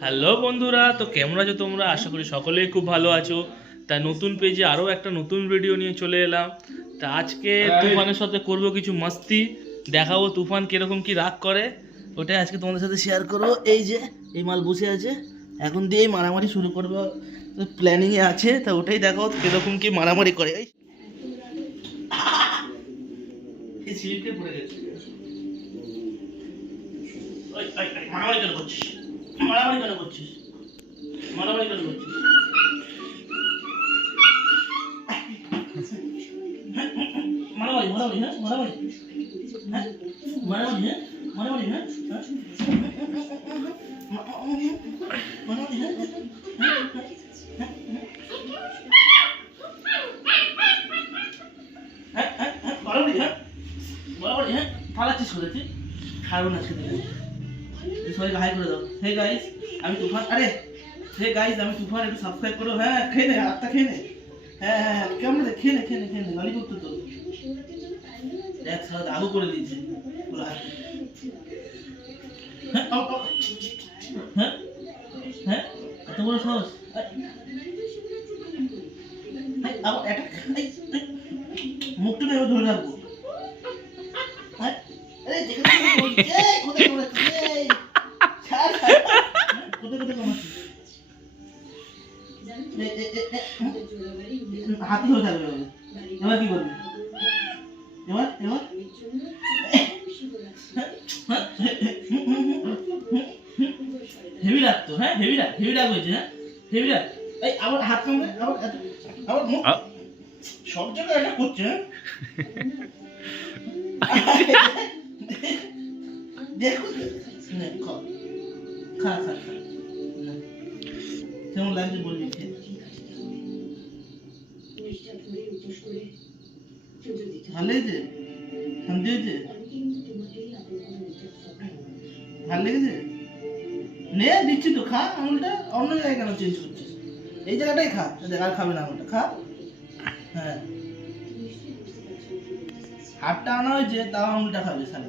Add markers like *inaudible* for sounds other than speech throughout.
Hello বন্ধুরা তো কেমন আছো তোমরা? আশা করি সকলেই খুব ভালো আছো। তা নতুন পেজে আরও একটা নতুন ভিডিও নিয়ে চলে এলাম। তা আজকে তুফানের সাথে করব কিছু মাস্তি। দেখাবো তুফান কীরকম কি রাগ করে। ওটাই আজকে তোমাদের সাথে শেয়ার করব। এই যে এই মাল বসে আছে। এখন দিয়েই মারামারি শুরু করব। প্ল্যানিংয়ে আছে। তা ওটাই দেখো কীরকম কি মারামারি করে। এই পড়ে গেছে মারামারি কেন করছিস মারামারি কেন করছিস মারামারি কেন করছিস মারামারি মারামারি হ্যাঁ মারামারি হ্যাঁ মারামারি হ্যাঁ মারামারি হ্যাঁ হ্যাঁ? মারামারি হ্যাঁ হ্যাঁ হ্যাঁ হ্যাঁ মারামারি হ্যাঁ মারামারি হ্যাঁ পালাচ্ছিস কোথায় তুই? না আজকে সবাইকে হাই করে দাও। হে গাইস আমি তুফান, আরে হে গাইস আমি তুফান, একটু সাবস্ক্রাইব করো। হ্যাঁ খেয়ে নে, হাতটা খেয়ে নে। হ্যাঁ হ্যাঁ হ্যাঁ কেমন খেয়ে নে, খেয়ে খেয়ে নে, ললিপপ তো তোর। দেখ সারা দাগও করে দিয়েছে। পুরো হাত। হ্যাঁ। হ্যাঁ হ্যাঁ এত বড় সাহস? আবার এই, এই, মুখটা নেবে ধরে রাখব হ্যাঁ আরে যেখানে সেখানে বলছি, এই, কোথায় কামড়াচ্ছিস? এই, ছাড়, ছাড়। কোথায় কোথায় কামড়াচ্ছিস? এ, এ, এ, এ, হুম। হাতি হয়ে থাকবে এবার। কি করবি এবার এবার হেভি রাখতো হ্যাঁ হেভি রাখ হেভি রাখ হয়েছে হ্যাঁ হেভি রাখ এই আবার হাত কামড়ে আবার আবার মুখ সব জায়গায় এটা করছে হ্যাঁ *laughs* খা খা কেমন লাগছে বলবি ভালো ভালো লেগেছে নে দিচ্ছি তো খা অন্য জায়গায় কেন চেঞ্জ করছিস এই জায়গাটাই খা খাবে না খা হ্যাঁ হাতটা আনা হয়েছে তাও আঙুলটা খাবে সালা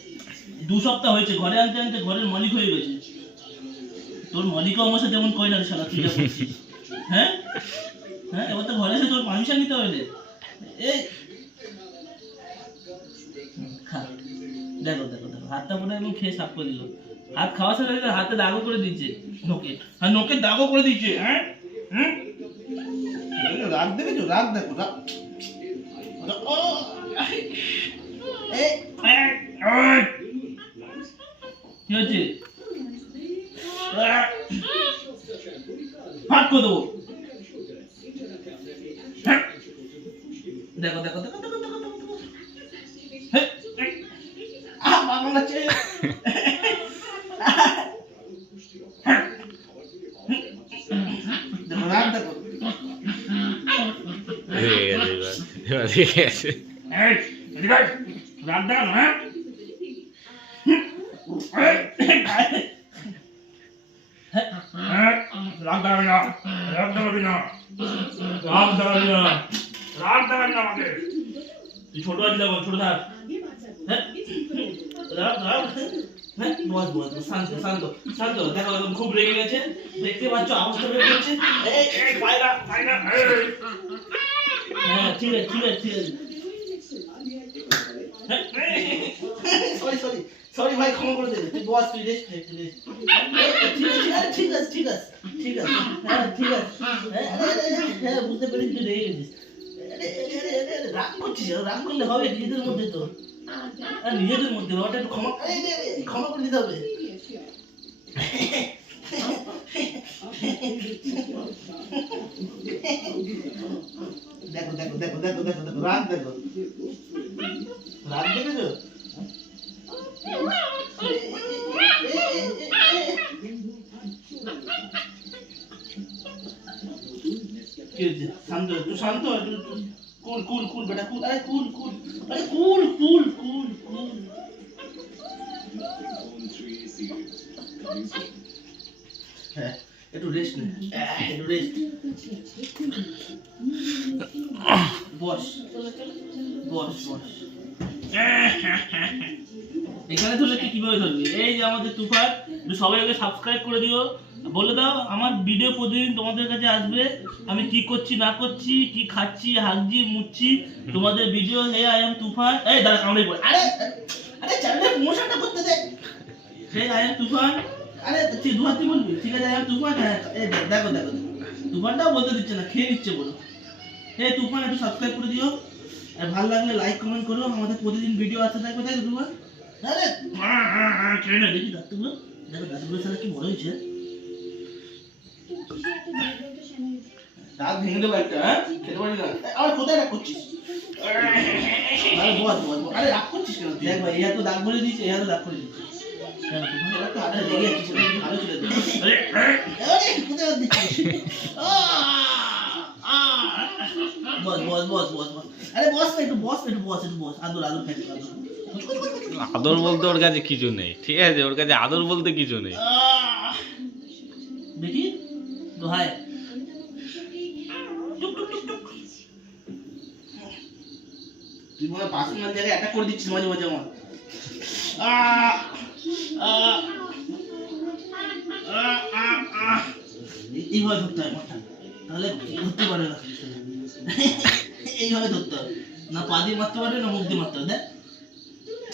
দু সপ্তাহ হয়েছে ঘরে আনতে আনতে ঘরের মালিক হয়ে গেছে। তোর মালিকও আমার সাথে তেমন কয় না রে শালা তুই যা করছিস। হ্যাঁ? হ্যাঁ এবার তো ঘরে এসে তোর পারমিশন নিতে হবে। এই। খা। দেখো দেখো দেখো হাতটা মনে হয় খেয়ে সাফ করে দিল। হাত খাওয়ার সাথে সাথে হাতে দাগও করে দিচ্ছে নোকে আর নোকে দাগও করে দিচ্ছে হ্যাঁ? হুম রাগ দেখেছ? রাগ দেখো রাগ। এই। কি হচ্ছে ফাট করে দেবো হ্যাঁ। দেখো দেখো দেখো দেখো দেখো দেখো এই। আহ, বাবা লাগছে। দেখো, রাগ দেখো। হয়ে গেছে এবার এবার হয়ে গেছে এই, এদিকে আয়। রাগ দেখানো, হ্যাঁ? এই, হ্যাঁ, রাগ দেখাবি না, রাগ দেখো। হ্যাঁ? হ্যাঁ, খুব রেগে গেছে দেখতে পাচ্ছ অবস্থা বের। হ্যাঁ ঠিক আছে ঠিক আছে ঠিক আছে সরি সরি সরি ভাই ক্ষমা করে দেবে তুই বস তুই রেস্ট রেস্ট ঠিক আছে ঠিক আছে ঠিক আছে। হ্যাঁ ঠিক আছে। হ্যাঁ, আরে, আরে, হ্যাঁ বুঝতে পেরেছি তুই রেগে গেছিস রাগ করছিস রাগ করলে হবে নিজেদের মধ্যে তো। আর নিজেদের মধ্যে ওটা একটু ক্ষমা ক্ষমা করে দিতে হবে। দেখো দেখো দেখো দেখো দেখো দেখো রাগ দেখো। রাগ দেখেছ? হ্যাঁ এখানে ধরলে কীভাবে ধরবি? এই যে আমাদের একটু সবাই ওকে সাবস্ক্রাইব করে দিও। বলে দাও, আমার ভিডিও প্রতিদিন তোমাদের কাছে আসবে। আমি কি করছি, না করছি, কি খাচ্ছি হাগছি মুচ্ছি তোমাদের video hey I am Tufan. এই, দাঁড়া কামড়ে পড় আরে আরে চ্যানেলে প্রমোশনটা করতে দে। হে আই এম তুফান। আরে, তুই দু বলবি? ঠিক আছে আই এম তুফান। হ্যাঁ এই, দেখো দেখো তুফানটাও বলতে দিচ্ছে না, খেয়ে নিচ্ছে বলো। হে তুফান, একটু সাবস্ক্রাইব করে দিও। আর ভালো লাগলে লাইক কমেন্ট করো। আমাদের প্রতিদিন ভিডিও আসতে থাকবে, তাই তুফান? আরে খেয়ে নে, দেখি দাঁতগুলো। দেখো, দাঁতগুলো সারা কি বড় হয়েছে। দাঁত ভেঙে দেবো একটা হ্যাঁ? খেতে পারি না। আবার কোথায় রাগ করছিস? আরে বস বস বস। আরে রাগ করছিস কেন? দেখ ভাই তো দাগ বলে দিয়েছে তো দাগ করে দিয়েছে। আদর বলতে ওর কাছে কিছু নেই ঠিক আছে? ওর কাছে আদর বলতে কিছু নেই! দেখি দোহাই মনে পার্সোনাল জায়গায় অ্যাটাক করে দিচ্ছিস মাঝে মাঝে আমার? এইভাবে ধরতে হয় তাহলে ধরতে পারে না। এইভাবে ধরতে হবে না পা দিয়ে মারতে পারবে, না মুখ দিয়ে মারতে হবে দেখ।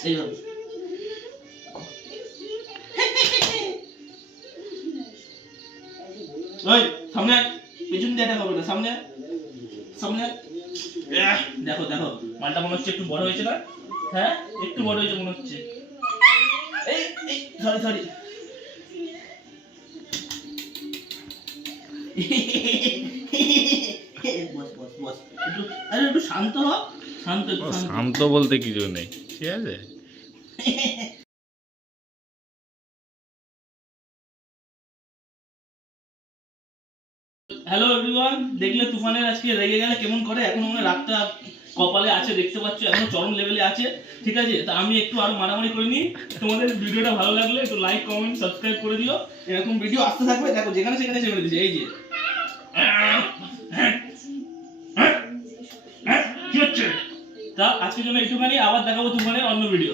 এইভাবে। ওই সামনে পিছন দিয়ে দেখা হবে না, সামনে। সামনে দেখো দেখো মালটা মনে হচ্ছে একটু বড় হয়েছে না? হ্যাঁ একটু বড় হয়েছে মনে হচ্ছে। এই সরি সরি বস বস বস। একটু আরে একটু শান্ত হ। শান্ত। শান্ত বলতে কিছু নেই। ঠিক আছে? হ্যালো এভরিওয়ান দেখলে তুফানের আজকে রেগে গেলে কেমন করে? এখন মনে রাগটা কপালে আছে, দেখতে পাচ্ছ, এখনও চরম লেভেলে আছে। ঠিক আছে, তা আমি একটু আরও মারামারি করে নিই। তোমাদের ভিডিওটা ভালো লাগলে একটু লাইক কমেন্ট সাবস্ক্রাইব করে দিও। এরকম ভিডিও আসতে থাকবে। দেখো, যেখানে সেখানে ছেড়ে দিচ্ছে, এই যে। তা আজকের জন্য একটুখানি, আবার দেখাবো তুফানের অন্য ভিডিও